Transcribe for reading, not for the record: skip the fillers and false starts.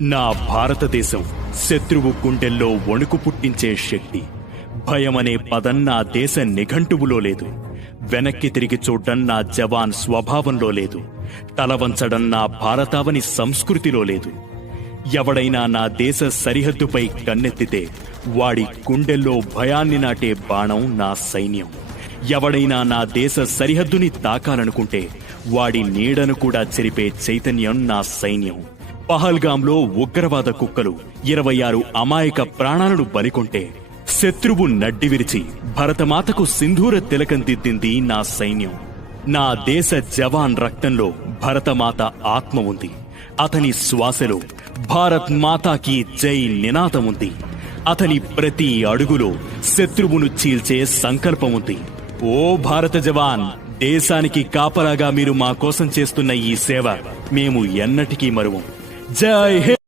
నా భారతదేశం శత్రువు గుండెల్లో వణుకు పుట్టించే శక్తి. భయమనే పదం నా దేశ నిఘంటువులో లేదు. వెనక్కి తిరిగి చూడ్డం నా జవాన్ స్వభావంలో లేదు. తలవంచడం నా భారతావని సంస్కృతిలో లేదు. ఎవడైనా నా దేశ సరిహద్దుపై కన్నెత్తితే వాడి గుండెల్లో భయాన్ని నాటే బాణం నా సైన్యం. ఎవడైనా నా దేశ సరిహద్దుని తాకాలనుకుంటే వాడి నీడను కూడా చెరిపే చైతన్యం నా సైన్యం. పహల్గాంలో ఉగ్రవాద కుక్కలు 26 అమాయక ప్రాణాలను బలికొంటే శత్రువు నడ్డి విరిచి భరతమాతకు సింధూర తిలకం దిద్దింది నా సైన్యం. నా దేశ జవాన్ రక్తంలో భరతమాత ఆత్మ ఉంది. అతని శ్వాసలో భారత్ మాతాకి జై నినాదముంది. అతని ప్రతి అడుగులో శత్రువును చీల్చే సంకల్పముంది. ఓ భారత జవాన్, దేశానికి కాపలాగా మీరు మా కోసం చేస్తున్న ఈ సేవ మేము ఎన్నటికీ మరువం. జై హింద్.